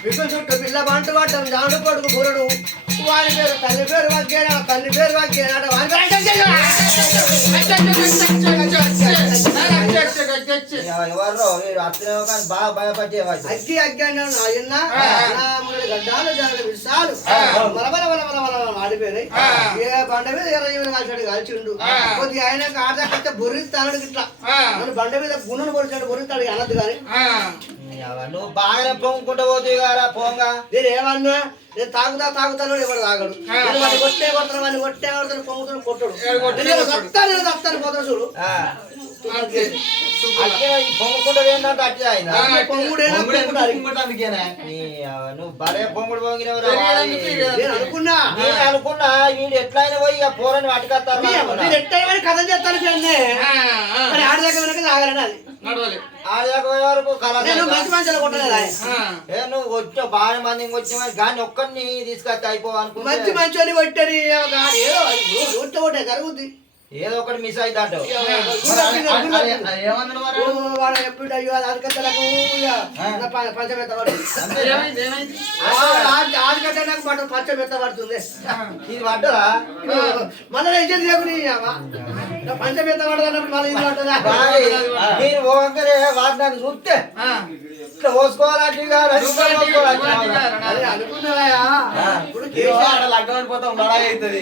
విపుల్ చుట్టూ పిల్ల బంటు పట్టం జాడు కొడుకు బురుడు వాడి పేరు తల్లి పేరు వాక్యాడు తల్లి పేరు వాక్యాడు బాగా భయపడే అగ్గి అగ్గి అన్నాడు ఆయన గడ్డాలు జరగదు విషాలు మలబల ఆడిపోయినాయి బండ మీద 20 కాల్చాడు కాల్చిండు కొద్దిగా ఆయన ఆడదాకా బొర్రిస్తాడు ఇట్లా బండ మీద గుణను పొడిచాడు బొర్రిస్తాడు అనద్దు కానీ నువ్వు బాగానే పొంగుకుంటూ పోతుంది కదా పోంగా నేను ఏమన్నా నేను తాగుతాను ఎవరు తాగడు వాడిని కొట్టే కొడతాను వాడిని కొట్టే కొడతాను పొంగుతాను కొట్టడు వస్తాను పోతాను చూడు పొంగుకుంటూ ఏంటంటే అట్టి ఆయన నువ్వు బరే పొంగుడు పొంగినవు అనుకున్నా అనుకున్నా వీడు ఎట్లయినా పోయి ఆ పోరని వాటికత్తారు ఎట్లయినా కథ చేస్తాను ఆడ దగ్గర తాగలని అది మంచి మంచిగా కొట్టలేదా నువ్వు వచ్చా బాగా మంది వచ్చిన కానీ ఒక్కరిని తీసుకొచ్చి అయిపోవాలి మంచి మంచి అని కొట్టని కొట్టే జరుగుద్ది ఏదో ఒకటి మిస్ అవుతాడు ఎప్పుడు అయ్యో ఆదికట్టలకు పంచమెత్తబడు ఆదికట్టలకు పంచమెత్తబడుతుంది ఇది పడ్డరా మళ్ళీ ఇచ్చేది లేకుని పంచమెత్తబడదన్నప్పుడు మళ్ళీ ఇది పడ్డదా మీరు ఒకరే వాటిని చూస్తే ఇట్లా పోసుకోవాలంటే అనుకున్నావా ఇప్పుడు లగ్గం అయిపోతాం లడాయి అవుతుంది